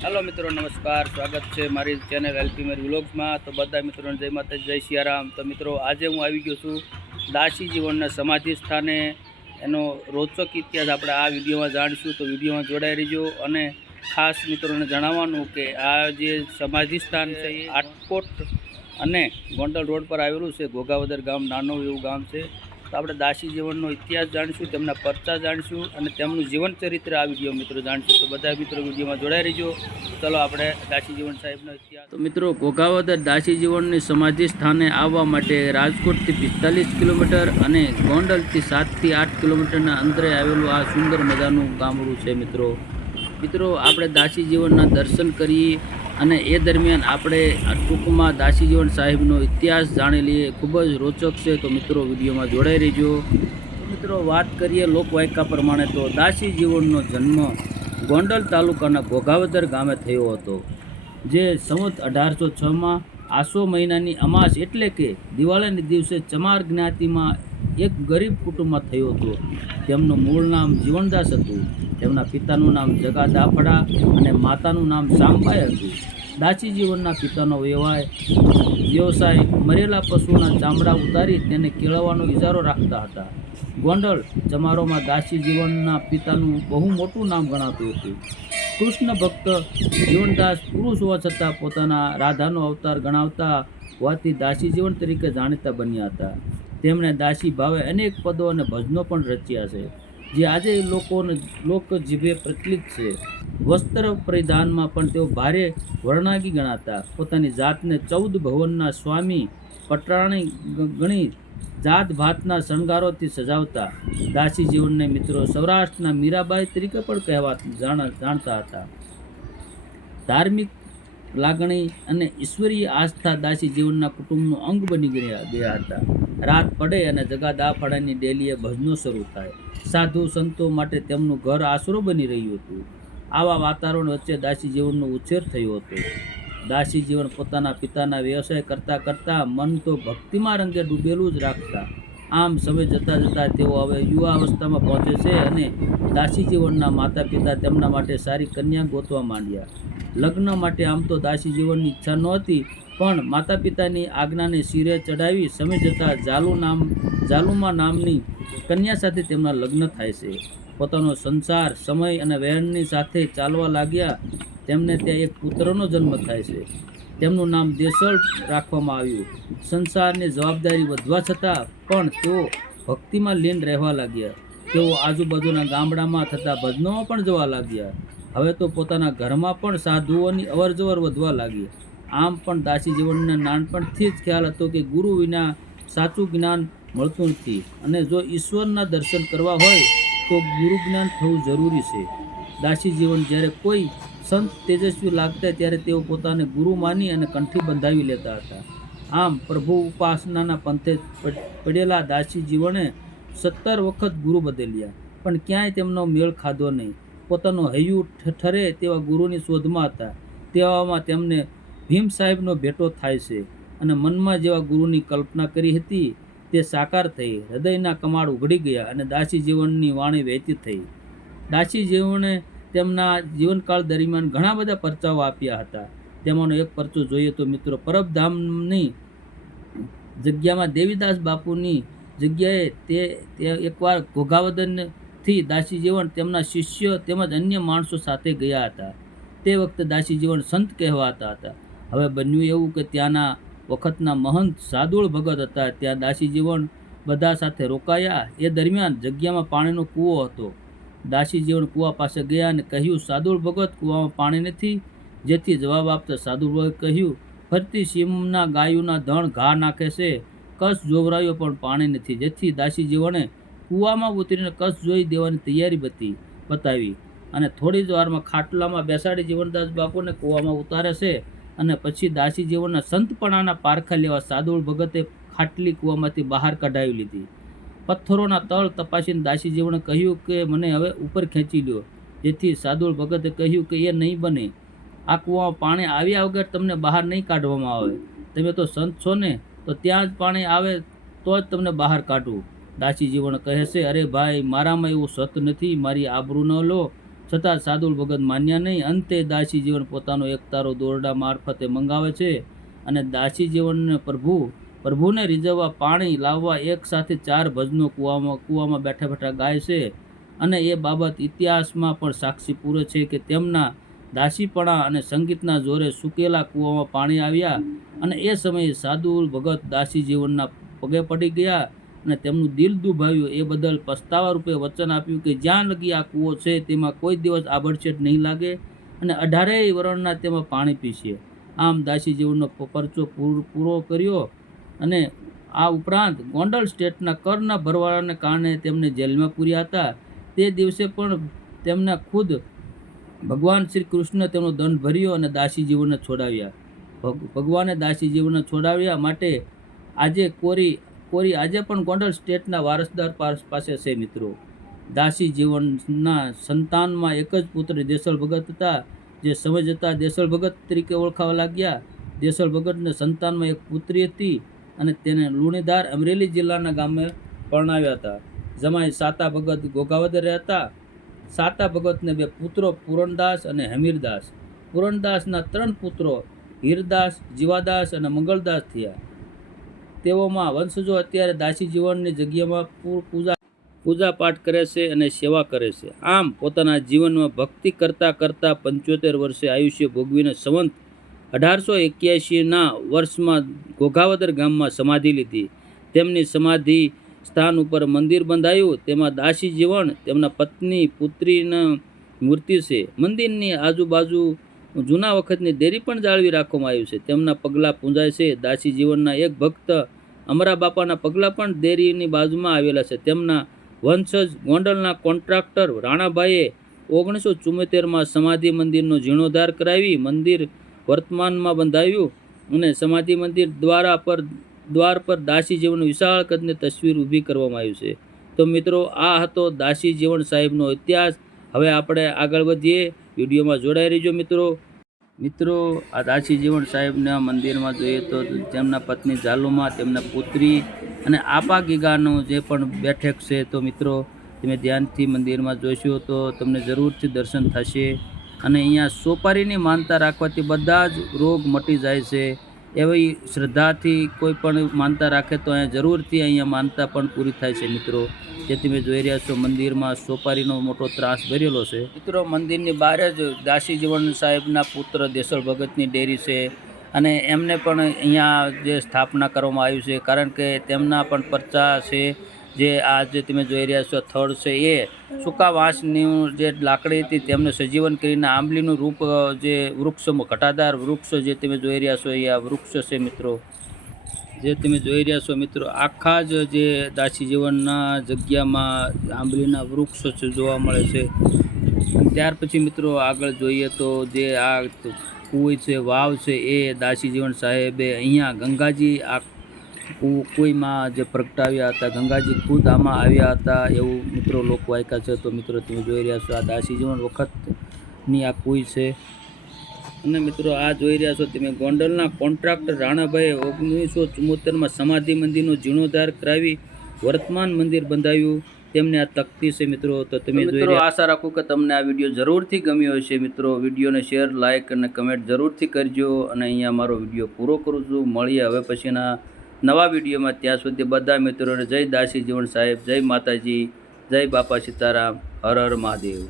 Hello मित्रों नमस्कार स्वागत है मारी चेनल एलपी मेरी व्लॉग्स में। तो बधा मित्रों जय माता जय सियाराम। तो मित्रों आज हूँ आई गयो छूँ दासी जीवन समाधि स्थाने एनो रोचक इतिहास આપણે આ વિડીયોમાં જાણીશું। તો વિડીયોમાં જોડાઈ રહીજો અને ખાસ મિત્રોને જણાવવાનું કે આ જે સમાધિ સ્થાન છે એ આટકોટ અને ગોંડલ રોડ પર આવેલું છે। ઘોઘાવદર ગામ નાનું એવું ગામ છે। તો આપણે દાસી જીવનનો ઇતિહાસ જાણીશું, તેમના પરચા જાણીશું અને તેમનું જીવન ચરિત્ર આ વિડીયો મિત્રો જાણીશું। તો બધા મિત્રો વિડીયોમાં જોડાઈ રહીજો। ચલો આપણે દાસી જીવન સાહેબનો ઇતિહાસ। તો મિત્રો ઘોઘાવદર દાસી જીવનની સમાધિ સ્થાને આવવા માટે રાજકોટથી 45 કિલોમીટર અને ગોંડલથી 7 થી 8 કિલોમીટરના અંતરે આવેલું આ સુંદર મજાનું ગામડું છે। મિત્રો આપણે દાસી જીવનના દર્શન કરીએ અને એ દરમિયાન આપણે ટૂંકમાં દાસી જીવન સાહેબનો ઇતિહાસ જાણી લઈએ। ખૂબ જ રોચક છે, તો મિત્રો વિડીયોમાં જોડાઈ રહેજો। તો મિત્રો વાત કરીએ લોકવાયકા પ્રમાણે તો દાસી જીવનનો જન્મ ગોંડલ તાલુકાના ઘોઘાવદર ગામે થયો હતો, જે સંવત 1806માં આસો મહિનાની અમાસ એટલે કે દિવાળીના દિવસે ચમાર જ્ઞાતિમાં એક ગરીબ કુટુંબમાં થયો હતો। તેમનું મૂળ નામ જીવનદાસ હતું। તેમના પિતાનું નામ જગા દાફડા અને માતાનું નામ સાંબાઈ હતું। દાસી જીવનના પિતાનો વ્યવસાય મરેલા પશુના ચામડા ઉતારી તેને કેળવવાનો ઇજારો રાખતા હતા। ગોંડલ ચમારોમાં દાસી જીવનના પિતાનું બહુ મોટું નામ ગણાતું હતું। કૃષ્ણ ભક્ત જીવનદાસ પુરુષ હોવા છતાં પોતાના રાધાનો અવતાર ગણાવતા હોવાથી દાસી જીવન તરીકે જાણીતા બન્યા હતા। તેમણે દાસી ભાવે અનેક પદો અને ભજનો પણ રચ્યા છે, જે આજે લોક જીભે પ્રચલિત છે। વસ્ત્ર પરિધાનમાં પણ તેઓ ભારે વર્ણાગી ગણાતા। પોતાની જાતને 14 ભવનના સ્વામી પટરાણી ગણી જાત ભાતના શણગારોથી સજાવતા। દાસી જીવનને મિત્રો સૌરાષ્ટ્રના મીરાબાઈ તરીકે પણ જાણતા હતા। ધાર્મિક લાગણી અને ઈશ્વરીય આસ્થા દાસી જીવનના કુટુંબનું અંગ બની ગયા હતા। રાત પડે અને જગા દાફાડાની ડેલીએ ભજનો શરૂ થાય। સાધુ સંતો માટે તેમનું ઘર આશરો બની રહ્યું હતું। આવા વાતાવરણ વચ્ચે દાસી જીવનનો ઉછેર થયો હતો। દાસી જીવન પોતાના પિતાના વ્યવસાય કરતાં કરતાં મન તો ભક્તિમાં રંગે ડૂબેલું જ રાખતા। આમ સમય જતાં જતાં તેઓ હવે યુવા અવસ્થામાં પહોંચે છે અને દાસી જીવનના માતા પિતા તેમના માટે સારી કન્યા ગોતવા માંડ્યા। લગ્ન માટે આમ તો દાસી જીવનની ઈચ્છા નહોતી, પણ માતા પિતાની આજ્ઞાને શિરે ચડાવી સમય જતાં જાલુમા નામની કન્યા સાથે તેમના લગ્ન થાય છે। પોતાનો સંસાર સમય અને વહેણની સાથે ચાલવા લાગ્યા। તેમને ત્યાં એક પુત્રનો જન્મ થાય છે। તેમનું નામ દેસળ રાખવામાં આવ્યું। સંસારની જવાબદારી વધવા છતાં પણ તેઓ ભક્તિમાં લીન રહેવા લાગ્યા। તેઓ આજુબાજુના ગામડામાં થતા ભજનોમાં પણ જવા લાગ્યા। હવે તો પોતાના ઘરમાં પણ સાધુઓની અવરજવર વધવા લાગી। આમ પણ દાસી જીવનને નાનપણથી જ ખ્યાલ હતો કે ગુરુ વિના સાચું જ્ઞાન મળતું નથી અને જો ઈશ્વરના દર્શન કરવા હોય તો ગુરુ જ્ઞાન થવું જરૂરી છે। દાસી જીવન જ્યારે કોઈ સંત તેજસ્વી લાગતા ત્યારે તેઓ પોતાને ગુરુ માની અને કંઠી બંધાવી લેતા હતા। આમ પ્રભુ ઉપાસનાના પંથે પડેલા દાસી જીવને 17 વખત ગુરુ બદલ્યા, પણ ક્યાંય તેમનો મેળ ખાધો નહીં। પોતાનું હૈયું ઠરે તેવા ગુરુની શોધમાં હતા। તેવામાં તેમને ભીમ સાહેબનો ભેટો થાય છે અને મનમાં જેવા ગુરુની કલ્પના કરી હતી તે સાકાર થઈ। હૃદયના કમાડ ઉઘડી ગયા અને દાસી જીવનની વાણી વહેતી થઈ। દાસી જીવને તેમના જીવનકાળ દરમિયાન ઘણા બધા પરચાઓ આપ્યા હતા। તેમાંનો એક પરચો જોઈએ તો મિત્રો પરબધામની જગ્યામાં દેવીદાસ બાપુની જગ્યાએ તે એકવાર ઘોઘાવદરથી દાસી જીવન તેમના શિષ્ય તેમજ અન્ય માણસો સાથે ગયા હતા। તે વખતે દાસી જીવન સંત કહેવાતા હતા। હવે બન્યું એવું કે ત્યાંના વખતના મહંત સાદુળ ભગત હતા। ત્યાં દાસી જીવન બધા સાથે રોકાયા। એ દરમિયાન જગ્યામાં પાણીનો કૂવો હતો। દાસી જીવન કૂવા પાસે ગયા અને કહ્યું, સાદુળ ભગત, કૂવામાં પાણી નથી। જેથી જવાબ આપતા સાદુળ ભગત કહ્યું, ફરતી સીમના ગાયોના ધણ ઘા નાખે છે, કસ જોવરાયો પણ પાણી નથી। જેથી દાસી જીવને કૂવામાં ઉતરીને કસ જોઈ દેવાની તૈયારી બતાવી અને થોડી જ વારમાં ખાટલામાં બેસાડી જીવનદાસ બાપુને કૂવામાં ઉતારે છે અને પછી દાસી જીવનના સંતપણાના પારખા લેવા સાદુળ ભગતે ખાટલી કૂવામાંથી બહાર કઢાવી લીધી। પથ્થરોના તળ તપાસીને દાસી જીવને કહ્યું કે મને હવે ઉપર ખેંચી લ્યો। જેથી સાદુળ ભગતે કહ્યું કે એ નહીં બને, આ કૂવામાં પાણી આવ્યા વગર તમને બહાર નહીં કાઢવામાં આવે। તમે તો સંત છો ને, તો ત્યાં જ પાણી આવે તો જ તમને બહાર કાઢું। દાસી જીવન કહે છે, અરે ભાઈ, મારામાં એવું સત નથી, મારી આબરૂ ન લો। છતાં સાદુલ ભગત માન્યા નહીં. અંતે દાસી જીવન પોતાનો એક તારો દોરડા મારફતે મંગાવે છે અને દાસી જીવનને પ્રભુને રીઝવવા પાણી લાવવા એક સાથે 4 ભજનો કૂવામાં બેઠા બેઠા ગાય છે. અને એ બાબત ઇતિહાસમાં પણ સાક્ષી પૂરે છે કે તેમના દાસીપણા અને સંગીતના જોરે સુકેલા કૂવામાં પાણી આવ્યા અને એ સમયે સાદુલ ભગત દાસી જીવનના પગે પડી ગયા અને તેમનું દિલ દુભાવ્યું. એ બદલ પસ્તાવા રૂપે વચન આપ્યું કે જ્યાં લગી આ કૂવો છે તેમાં કોઈ દિવસ આભડછેટ નહીં લાગે અને 18 વરણના તેમાં પાણી પીશે. આમ દાસી જીવનનો પરચો પૂરો કર્યો અને આ ઉપરાંત ગોંડલ સ્ટેટના કરના ભરવાડાને કારણે તેમને જેલમાં પૂર્યા હતા. તે દિવસે પણ તેમના ખુદ ભગવાન શ્રી કૃષ્ણ તેમનો દંડ ભર્યો અને દાસી જીવનને છોડાવ્યા. ભગવાને દાસી જીવનને છોડાવ્યા માટે આજે કોરી આજે પણ ગોંડલ સ્ટેટના વારસદાર પાસે છે મિત્રો. દાસી જીવનના સંતાનમાં એક જ પુત્ર દેસલ ભગત હતા, જે સમય જતાં દેસલ ભગત તરીકે ઓળખાવા લાગ્યા. દેસલ ભગતને સંતાનમાં એક પુત્રી હતી અને તેને લુણીધાર અમરેલી જિલ્લાના ગામે પરણાવ્યા હતા. જમાઈ સાતા ભગત ગોગાવદર રહેતા. સાતા ભગતને 2 પુત્રો પૂરણદાસ અને હમીરદાસ. પૂરણદાસના 3 પુત્રો હીરદાસ, જીવાદાસ અને મંગળદાસ થયા. તેઓમાં વંશજો અત્યારે દાસી જીવનની જગ્યામાં પૂજા પાઠ કરે છે અને સેવા કરે છે. આમ પોતાના જીવનમાં ભક્તિ કરતાં 75 વર્ષે આયુષ્ય ભોગવીને સંવંત 1881ના વર્ષમાં ઘોઘાવદર ગામમાં સમાધિ લીધી. તેમની સમાધિ સ્થાન ઉપર મંદિર બંધાયું. તેમાં દાસી જીવન, તેમના પત્ની, પુત્રીના મૂર્તિ છે. મંદિરની આજુબાજુ જૂના વખતની દેરી પણ જાળવી રાખવામાં આવી છે. તેમના પગલાં પૂંજાય છે. દાસી જીવનના એક ભક્ત અમરા બાપાના પગલાં પણ દેરીની બાજુમાં આવેલા છે. તેમના વંશજ ગોંડલના કોન્ટ્રાક્ટર રાણાભાઈએ 1974માં સમાધિ મંદિરનો જીર્ણોદ્ધાર કરાવી મંદિર વર્તમાનમાં બંધાવ્યું અને સમાધિ મંદિર દ્વાર પર દાસી જીવન વિશાળ કદની તસવીર ઊભી કરવામાં આવી છે. તો મિત્રો, આ હતો દાસી જીવન સાહેબનો ઇતિહાસ. હવે આપણે આગળ વધીએ. વિડીયોમાં જોડાઈ રહીજો મિત્રો. આ દાસી જીવન સાહેબના મંદિરમાં જોઈએ તો તેમના પત્ની ઝાલુમાં, તેમના પુત્રી અને આપા ગીગાનું જે પણ બેઠક છે. તો મિત્રો, તમે ધ્યાનથી મંદિરમાં જોશો તો તમને જરૂરથી દર્શન થશે. અને અહીંયા સોપારીની માનતા રાખવાથી બધા જ રોગ મટી જાય છે. એવી શ્રદ્ધાથી કોઈ પણ માનતા રાખે તો અહીંયા જરૂરથી અહીંયા માનતા પણ પૂરી થાય છે મિત્રો. જે તમે જોઈ રહ્યા છો, મંદિરમાં સોપારીનો મોટો ત્રાસ ભરેલો છે મિત્રો. મંદિરની બહાર જ દાસી જીવન સાહેબના પુત્ર દેસલ ભગતની ડેરી છે અને એમને પણ અહીંયા જે સ્થાપના કરવામાં આવી છે, કારણ કે તેમના પણ પરચા છે. જે આ જે તમે જોઈ રહ્યા છો થડ છે, એ સૂકા વાંસની જે લાકડી હતી તેમને સજીવન કરીને આંબલીનું રૂપ, જે વૃક્ષ, ઘટાદાર વૃક્ષ જે તમે જોઈ રહ્યા છો, એ આ વૃક્ષ છે મિત્રો. જે તમે જોઈ રહ્યા છો મિત્રો, આખા જ જે દાસી જીવનના જગ્યામાં આંબલીના વૃક્ષ જોવા મળે છે. ત્યાર પછી મિત્રો આગળ જોઈએ તો જે આ કુઈ છે, વાવ છે, એ દાસી જીવન સાહેબે અહીંયા ગંગાજી આ કુઈમાં જે પ્રગટાવ્યા હતા. ગંગાજી ખુદ આમાં આવ્યા હતા એવું મિત્રો લોકો વાયકા છે. તો મિત્રો તમે જોઈ રહ્યા છો, આ દાસી જીવન વખતની આ કુઈ છે. અને મિત્રો આ જોઈ રહ્યા છો તમે, ગોંડલના કોન્ટ્રાક્ટર રાણાભાઈએ 1974માં સમાધિ મંદિરનો જીર્ણોદ્ધાર કરાવી વર્તમાન મંદિર બંધાવ્યું. તેમને આ તકતી છે મિત્રો. તો તમે મિત્રો, આશા રાખું કે તમને આ વિડીયો જરૂરથી ગમ્યો હશે મિત્રો. વિડીયોને શેર, લાઇક અને કમેન્ટ જરૂરથી કરજો. અને અહીંયા મારો વિડીયો પૂરો કરું છું. મળીએ હવે પછીના નવા વિડીયોમાં. ત્યાં સુધી બધા મિત્રોને જય દાસી જીવન સાહેબ, જય માતાજી, જય બાપા સીતારામ, હર હર મહાદેવ.